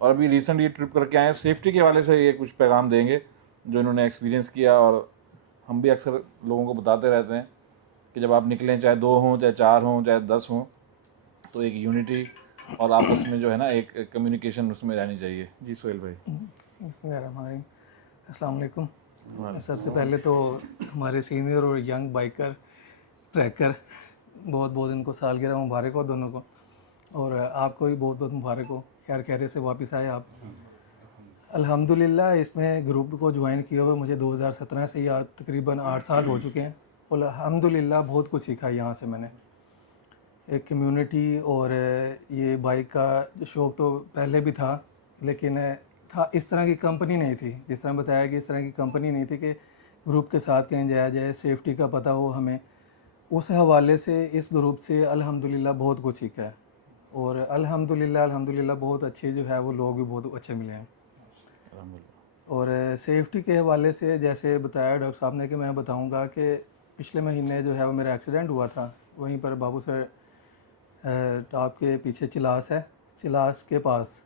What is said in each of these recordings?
और अभी रिसेंट ये ट्रिप करके आए हैं, सेफ्टी के हवाले से ये कुछ पैगाम देंगे जो इन्होंने एक्सपीरियंस किया। और हम भी अक्सर लोगों को बताते रहते हैं कि जब आप निकलें, चाहे 2 हों, चाहे 4 हों, चाहे 10 हों, तो एक यूनिटी और आपस में जो है ना एक कम्युनिकेशन उसमें रहनी चाहिए। जी सोहेल भाई। बिस्मिल्लाहिर्रहमानिर्रहीम। अस्सलाम वालेकुम। सबसे पहले तो हमारे सीनियर और यंग बाइकर ट्रैकर बहुत बहुत इनको सालगिरह मुबारक हो दोनों को, और आपको भी बहुत बहुत मुबारक हो, खैर खैरियत से वापस आए आप। अल्हम्दुलिल्लाह इसमें ग्रुप को ज्वाइन किए हुए मुझे 2017 से या तकरीबन 8 साल हो चुके हैं, और अल्हम्दुलिल्लाह बहुत कुछ सीखा यहाँ से मैंने। एक कम्युनिटी और ये बाइक का शौक़ तो पहले भी था, लेकिन था इस तरह की कंपनी नहीं थी, जिस तरह बताया कि इस तरह की कंपनी नहीं थी कि ग्रुप के साथ कहीं जाया जाए, सेफ्टी का पता हो हमें। उस हवाले से इस ग्रुप से अल्हम्दुलिल्लाह बहुत कुछ सीखा है, और अल्हम्दुलिल्लाह बहुत अच्छे जो है वो लोग भी बहुत अच्छे मिले हैं। और सेफ्टी के हवाले से जैसे बताया डॉक्टर साहब ने कि मैं बताऊंगा कि पिछले महीने जो है वो मेरा एक्सीडेंट हुआ था, वहीं पर बाबू सर टॉप के पीछे चिलास है, चिलास के पास।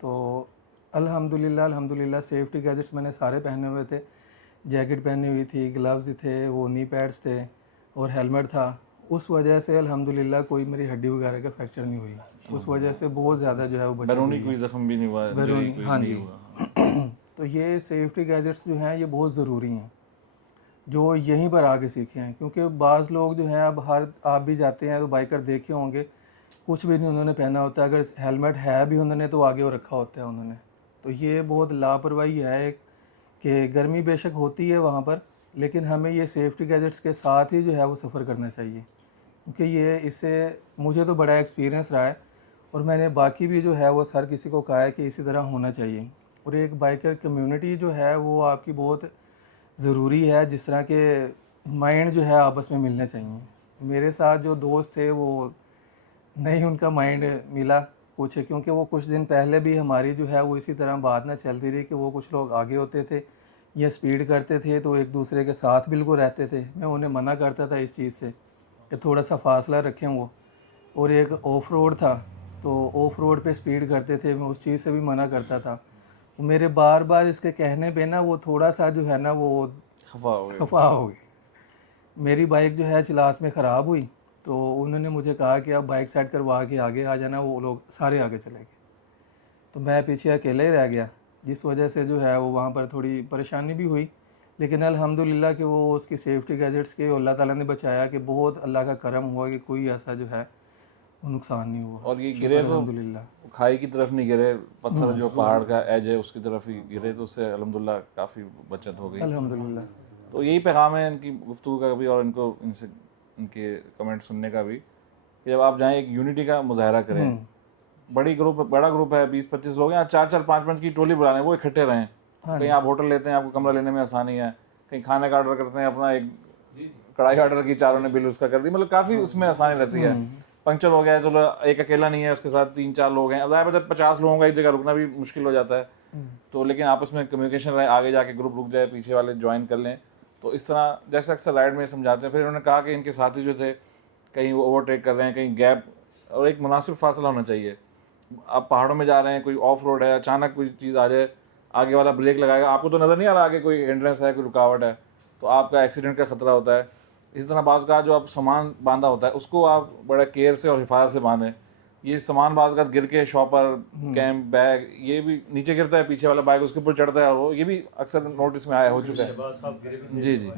तो अल्हम्दुलिल्लाह सेफ्टी गैजेट्स मैंने सारे पहने हुए थे, जैकेट पहनी हुई थी, ग्लव्स थे, वो नी पैड्स थे और हेलमेट था। उस वजह से अल्हम्दुलिल्लाह कोई मेरी हड्डी वगैरह का फ्रैक्चर नहीं हुई, उस वजह से बहुत ज़्यादा जो है वो बची बैरूनी हुई कोई है। जख्म भी नहीं हुआ, इंजरी बैरूनी, कोई हाँ नहीं जी। हुआ। तो ये सेफ्टी गैजेट्स जो हैं ये बहुत ज़रूरी हैं, जो यहीं पर आके सीखे हैं, क्योंकि बाज़ लोग जो हैं, अब हर आप भी जाते हैं तो बाइकर देखे होंगे, कुछ भी नहीं उन्होंने पहना होता है, अगर हेलमेट है भी उन्होंने तो आगे वो रखा होता है उन्होंने। तो ये बहुत लापरवाही है एक, कि गर्मी बेशक होती है वहाँ पर, लेकिन हमें ये सेफ्टी गैजेट्स के साथ ही जो है वो सफ़र करना चाहिए, क्योंकि ये इससे मुझे तो बड़ा एक्सपीरियंस रहा है, और मैंने बाकी भी जो है वो हर किसी को कहा है कि इसी तरह होना चाहिए। और एक बाइकर कम्युनिटी जो है वो आपकी बहुत ज़रूरी है, जिस तरह के माइंड जो है आपस में मिलने चाहिए। मेरे साथ जो दोस्त थे वो नहीं, उनका माइंड मिला कुछ, क्योंकि वो कुछ दिन पहले भी हमारी जो है वो इसी तरह बात ना चलती रही कि वो कुछ लोग आगे होते थे या स्पीड करते थे तो एक दूसरे के साथ बिल्कुल रहते थे। मैं उन्हें मना करता था इस चीज़ से कि थोड़ा सा फासला रखें वो। और एक ऑफ रोड था, तो ऑफ रोड पे स्पीड करते थे, मैं उस चीज़ से भी मना करता था। मेरे बार बार इसके कहने पे ना वो थोड़ा सा जो है ना वो खफा हो गए। खफा हो गई। मेरी बाइक जो है चिलास में ख़राब हुई, तो उन्होंने मुझे कहा कि आप बाइक सेट करवा के आगे आ जाना, वो लोग सारे आगे चले गए, तो मैं पीछे अकेले ही रह गया, जिस वजह से जो है वो वहाँ पर थोड़ी परेशानी भी हुई। लेकिन अल्हम्दुलिल्लाह कि वो उसकी सेफ्टी गैजेट्स के अल्लाह ताला ने बचाया, कि बहुत अल्लाह का करम हुआ कि कोई ऐसा जो है वो नुकसान नहीं हुआ। और ये गिरे शुक्र तो अल्हम्दुलिल्लाह। खाई की तरफ नहीं गिरे, पत्थर जो पहाड़ का एज है उसकी तरफ ही गिरे, तो उससे अल्हम्दुलिल्लाह काफ़ी बचत हो गई। अल्हम्दुलिल्लाह। तो यही पैगाम है इनकी गुफ्तगू का भी, और इनको इनसे इनके कमेंट सुनने का भी, कि जब आप जाएँ एक यूनिटी का मुजाहरा करें। बड़ा ग्रुप है, 20-25 लोग हैं, 4-4 5-5 की टोली बुला लें, वो इकट्ठे रहें। हाँ कहीं जी। आप होटल लेते हैं, आपको कमरा लेने में आसानी है, कहीं खाने का ऑर्डर करते हैं, अपना एक कढ़ाई ऑर्डर की, चारों ने बिल उसका कर दी, मतलब काफ़ी उसमें आसानी रहती है। पंक्चर हो गया है, चलो एक अकेला नहीं है, उसके साथ 3-4 लोग हैं, अब ज़ाहिर है 50 लोगों का एक जगह रुकना भी मुश्किल हो जाता है। तो लेकिन आपस में कम्युनिकेशन रहे, आगे जाके ग्रुप रुक जाए, पीछे वाले ज्वाइन कर लें। तो इस तरह जैसे अक्सर राइड में समझाते हैं। फिर उन्होंने कहा कि इनके साथी जो थे, कहीं वो ओवरटेक कर रहे हैं, कहीं गैप, और एक मुनासिब फासला होना चाहिए। आप पहाड़ों में जा रहे हैं, कोई ऑफ रोड है, अचानक कोई चीज़ आ जाए, आगे वाला ब्रेक लगाएगा, आपको तो नज़र नहीं आ रहा आगे कोई हिंड्रेंस है, कोई रुकावट है, तो आपका एक्सीडेंट का खतरा होता है। इसी तरह बाज़ का जो आप सामान बांधा होता है उसको आप बड़ा केयर से और हिफाजत से बांधें। ये सामान बाज़ का गिर के, शॉपर, कैम्प, बैग, ये भी नीचे गिरता है, पीछे वाला बैग उसके ऊपर चढ़ता है, और वो ये भी अक्सर नोटिस में आया हो चुका है। जी जी।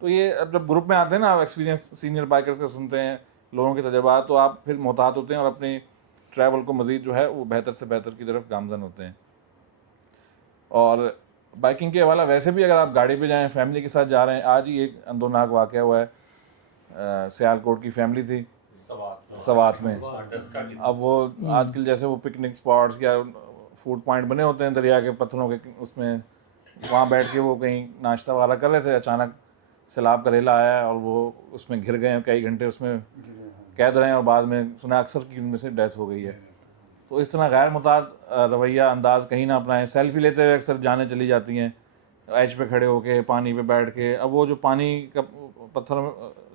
तो ये अब जब ग्रुप में आते हैं ना, आप एक्सपीरियंस सीनियर बाइकर्स का सुनते हैं, लोगों के तजर्बात, तो आप फिर मोहतात होते हैं और अपनी ट्रैवल को मज़ीद जो है वो बेहतर से बेहतर की तरफ गामजन होते हैं। और बाइकिंग के हवाला वैसे भी अगर आप गाड़ी पे जाएं, फैमिली के साथ जा रहे हैं, आज ही एक अंदरनाक वाक़या हुआ है। सियालकोट की फैमिली थी सवात में। अब वो आजकल जैसे वो पिकनिक स्पॉट्स या फूड पॉइंट बने होते हैं दरिया के पत्थरों के, उसमें वहाँ बैठ के वो कहीं नाश्ता वगैरह कर रहे थे, अचानक सैलाब का रेला आया और वो उसमें घिर गए, कई घंटे उसमें कैद रहे हैं, और बाद में सुना अक्सर की उनमें से डेथ हो गई है। तो इस तरह गैर मुताद रवैया अंदाज कहीं ना अपनाएं। सेल्फी लेते हुए अक्सर जाने चली जाती हैं, एज पे खड़े होके, पानी पे बैठ के। अब वो जो पानी का पत्थर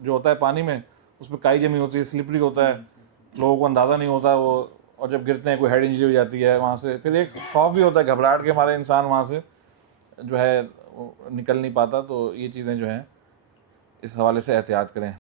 जो होता है पानी में, उसमें काई जमी होती है, स्लिपरी होता है, लोगों को अंदाज़ा नहीं होता, वो और जब गिरते हैं कोई हेड इंजरी हो जाती है वहाँ से, फिर एक खौफ भी होता है, घबराहट के मारे इंसान वहाँ से जो है निकल नहीं पाता। तो ये चीज़ें जो हैं इस हवाले से एहतियात करें।